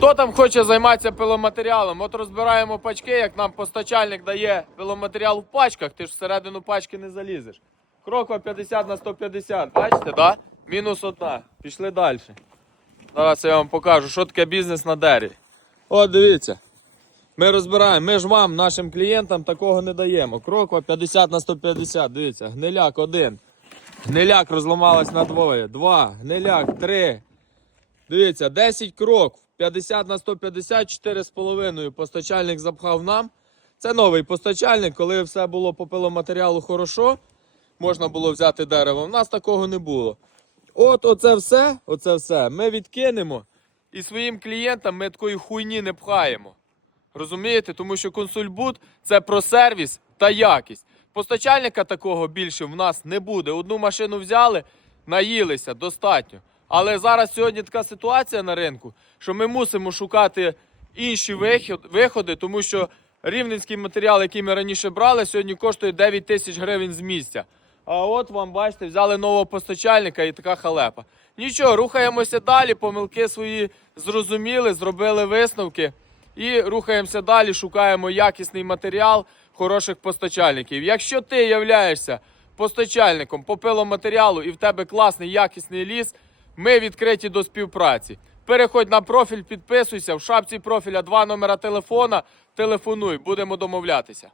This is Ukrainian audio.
Хто там хоче займатися пиломатеріалом? От розбираємо пачки, як нам постачальник дає пиломатеріал в пачках, ти ж всередину пачки не залізеш. Кроква 50 на 150, бачите, да? Мінус одна. Пішли далі. Зараз я вам покажу, що таке бізнес на дереві. От дивіться. Ми розбираємо, ми ж вам, нашим клієнтам, такого не даємо. Кроква 50 на 150, дивіться, гниляк один. Гниляк розламалась на двоє. Два, гниляк, три. Дивіться, 10 крок, 50 на 150, 4,5 постачальник запхав нам. Це новий постачальник, коли все було по пиломатеріалу хорошо, можна було взяти дерево. У нас такого не було. От оце все, оце все ми відкинемо і своїм клієнтам ми такої хуйні не пхаємо. Розумієте? Тому що консульбут це про сервіс та якість. Постачальника такого більше в нас не буде. Одну машину взяли, наїлися достатньо. Але зараз сьогодні така ситуація на ринку, що ми мусимо шукати інші виходи, тому що рівненський матеріал, який ми раніше брали, сьогодні коштує 9 тисяч гривень з місця. А от вам, бачите, взяли нового постачальника і така халепа. Нічого, рухаємося далі, помилки свої зрозуміли, зробили висновки. І рухаємося далі, шукаємо якісний матеріал хороших постачальників. Якщо ти являєшся постачальником по пиломатеріалу і в тебе класний якісний ліс, ми відкриті до співпраці. Переходь на профіль, підписуйся, в шапці профіля два номера телефона, телефонуй, будемо домовлятися.